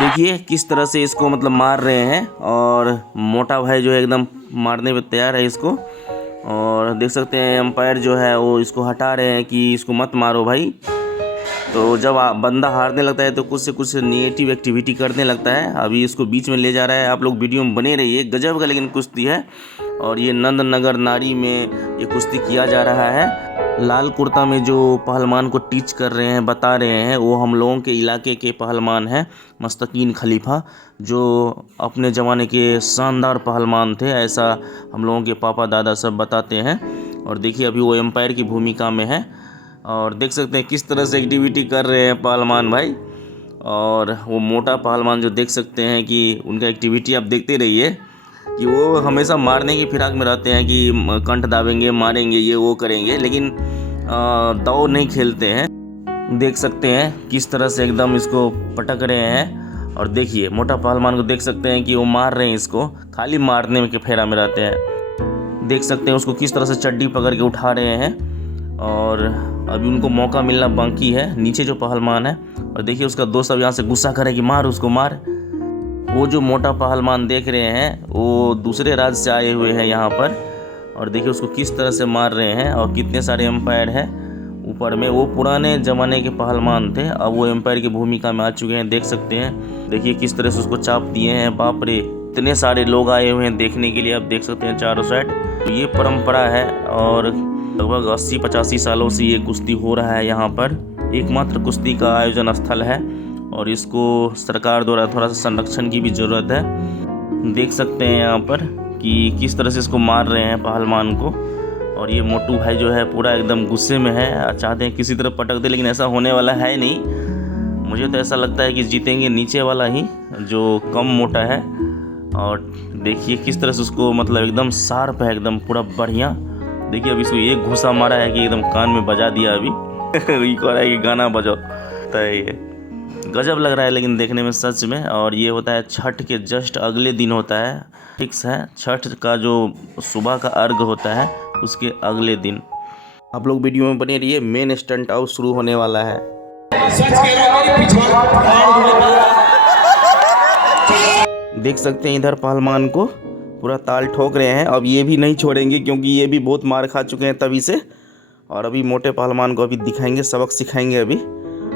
देखिए किस तरह से इसको मतलब मार रहे हैं और मोटा भाई जो है एकदम मारने पे तैयार है इसको। और देख सकते हैं अंपायर जो है वो इसको हटा रहे हैं कि इसको मत मारो भाई। तो जब बंदा हारने लगता है तो कुछ से कुछ नेगेटिव एक्टिविटी करने लगता है। अभी इसको बीच में ले जा रहा है, आप लोग वीडियो में बने रहिए। गजब का लेकिन कुश्ती है और ये नंद नगर नारी में ये कुश्ती किया जा रहा है। लाल कुर्ता में जो पहलवान को टीच कर रहे हैं, बता रहे हैं, वो हम लोगों के इलाके के पहलवान हैं मस्तकीन खलीफा, जो अपने ज़माने के शानदार पहलवान थे, ऐसा हम लोगों के पापा दादा सब बताते हैं। और देखिए अभी वो एम्पायर की भूमिका में है और देख सकते हैं किस तरह से एक्टिविटी कर रहे हैं पहलवान भाई। और वो मोटा पहलवान जो देख सकते हैं कि उनका एक्टिविटी आप देखते रहिए कि वो हमेशा मारने की फिराक में रहते हैं कि कंठ दाबेंगे, मारेंगे, ये वो करेंगे, लेकिन दाव नहीं खेलते हैं। देख सकते हैं किस तरह से एकदम इसको पटक रहे हैं। और देखिए मोटा पहलवान को देख सकते हैं कि वो मार रहे हैं, इसको खाली मारने के फेरा में रहते हैं। देख सकते हैं उसको किस तरह से चड्डी पकड़ के उठा रहे हैं और अभी उनको मौका मिलना बाकी है, नीचे जो पहलवान है। और देखिए उसका दोस्त अब यहाँ से गुस्सा करे कि मार उसको मार। वो जो मोटा पहलवान देख रहे हैं वो दूसरे राज्य से आए हुए हैं यहाँ पर। और देखिए उसको किस तरह से मार रहे हैं और कितने सारे एम्पायर हैं ऊपर में। वो पुराने ज़माने के पहलवान थे, अब वो एम्पायर की भूमिका में आ चुके हैं, देख सकते हैं। देखिए किस तरह से उसको चाप दिए हैं, बाप रे, इतने सारे लोग आए हुए हैं देखने के लिए, आप देख सकते हैं चारों साइड। तो ये परंपरा है और लगभग 80-85 सालों से ये कुश्ती हो रहा है यहाँ पर। एकमात्र कुश्ती का आयोजन स्थल है और इसको सरकार द्वारा थोड़ा सा संरक्षण की भी ज़रूरत है। देख सकते हैं यहाँ पर कि किस तरह से इसको मार रहे हैं पहलवान को। और ये मोटू भाई जो है पूरा एकदम गुस्से में है, चाहते हैं किसी तरह पटक दे, लेकिन ऐसा होने वाला है नहीं। मुझे तो ऐसा लगता है कि जीतेंगे नीचे वाला ही, जो कम मोटा है। और देखिए किस तरह से उसको मतलब एकदम शार्प है, एकदम पूरा बढ़िया। देखिए अभी इसको एक घुसा मारा है कि एकदम कान में बजा दिया अभी ये कह रहा है कि गाना बजाओ। तो ये गजब लग रहा है लेकिन देखने में सच में। और ये होता है छठ के जस्ट अगले दिन होता है, फिक्स है। छठ का जो सुबह का अर्घ होता है उसके अगले दिन। आप लोग वीडियो में बने रहिए, मेन स्टंट आउट शुरू होने वाला है। देख सकते हैं इधर पहलवान को पूरा ताल ठोक रहे हैं। अब ये भी नहीं छोड़ेंगे क्योंकि ये भी बहुत मार खा चुके हैं तभी से। और अभी मोटे पहलवान को अभी दिखाएंगे, सबक सिखाएंगे अभी।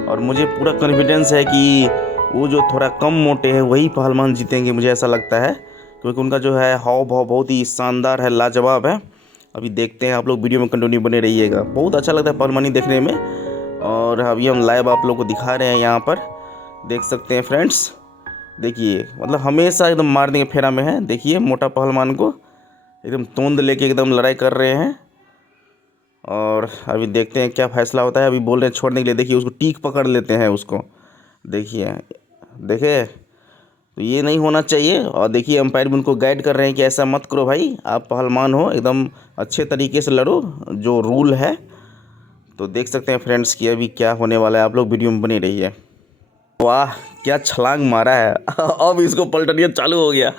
और मुझे पूरा कॉन्फिडेंस है कि वो जो थोड़ा कम मोटे हैं वही पहलवान जीतेंगे, मुझे ऐसा लगता है, क्योंकि उनका जो है हाव भाव बहुत ही शानदार है, लाजवाब है। अभी देखते हैं, आप लोग वीडियो में कंटिन्यू बने रहिएगा। बहुत अच्छा लगता है पहलवानी देखने में। और अभी हम लाइव आप लोग को दिखा रहे हैं यहाँ पर, देख सकते हैं फ्रेंड्स। देखिए मतलब हमेशा एकदम मारने के फेरा में है। देखिए मोटा पहलवान को एकदम तोंद लेके एकदम लड़ाई कर रहे हैं। और अभी देखते हैं क्या फैसला होता है। अभी बोल रहे हैं छोड़ने के लिए, देखिए उसको टीक पकड़ लेते हैं उसको, देखिए तो ये नहीं होना चाहिए। और देखिए अंपायर भी उनको गाइड कर रहे हैं कि ऐसा मत करो भाई, आप पहलवान हो, एकदम अच्छे तरीके से लड़ो, जो रूल है। तो देख सकते हैं फ्रेंड्स कि अभी क्या होने वाला है, आप लोग वीडियो में बने रहिए। वाह क्या छलांग मारा है। अब इसको पलटनिया चालू हो गया।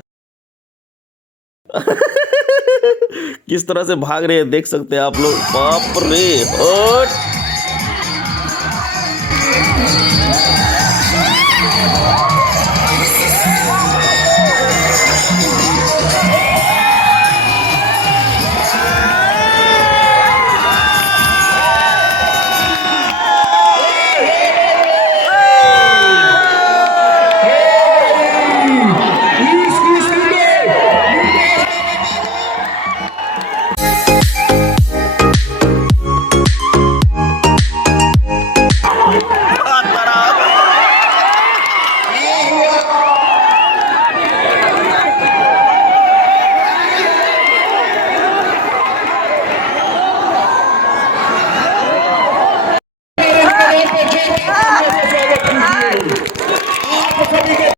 किस तरह से भाग रहे हैं देख सकते हैं आप लोग। बाप रे। और